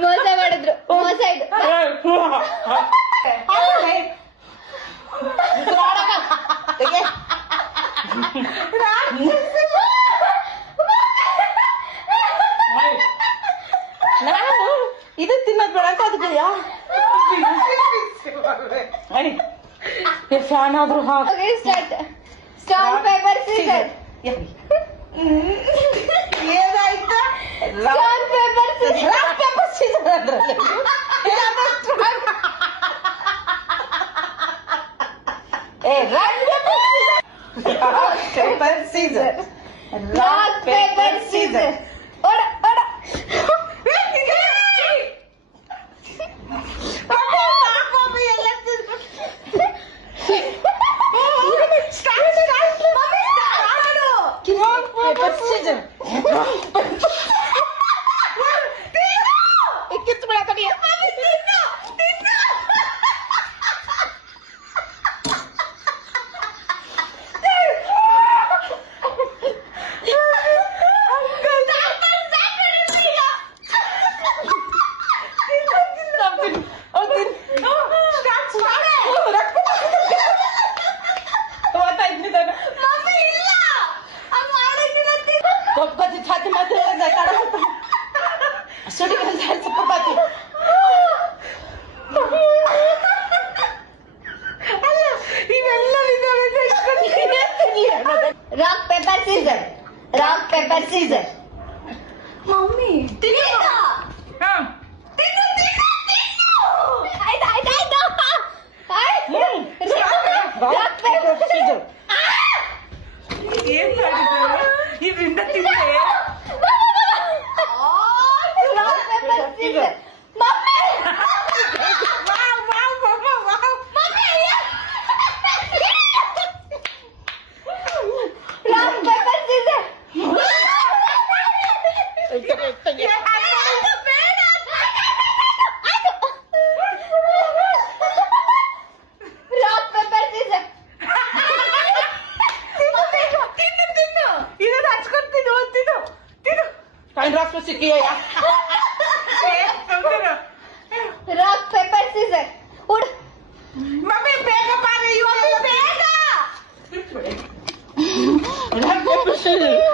ಮೋಸ ಮಾಡಿದ್ರು ಮೋಸ ಇದು ನಾನು ಇದು ತಿನ್ನೋದು ಬೇಡ ಅಂತ ಅದಕ್ಕೆ ಫ್ಯಾನ್ ಆದ್ರೂ ಸ್ಟಾರ್ ಪೇಪರ್ ಸೀಸರ್ ಏನಾಯ್ತು ಸ್ಟಾರ್ ಪೇಪರ್ ಸೀಸರ್ ಅದ್ರಲ್ಲಿ paper scissor rock paper scissor ಓಡ ಓಡ ಪೇಪರ್ ಸೀಸರ್ ಕಿತ್ತು ಬಿಡ ತಡಿಯ छाती माथे जाय काढा स्टडी करायला जायचं पप्पाची rock paper scissor rock paper scissor mummy rock paper scissor ಏನ್ ಮಾಡಿದ್ದಾರೆ ಇದರಿಂದ ತಿಂದೆ rock paper scissor mummy rock paper scissor rock paper scissor ಇದು ಹಚ್ಕೊಡ್ತೀನಿ ಓದ್ತಿದ್ದು ತಿನ್ನು ಕಾಯಿನ್ ರಾಕ್ಸ್ ಸಿಕ್ಕಿಯ ರಾಕ್ ಪೇಪರ್ ಸೀಸರ್ ಉಡ್ ಮಮ್ಮಿ ಬೇಗ ಬಾರೆ ಇವಾಗ ಬೇಗ ರಾಕ್ ಪೇಪರ್ ಸೀಸರ್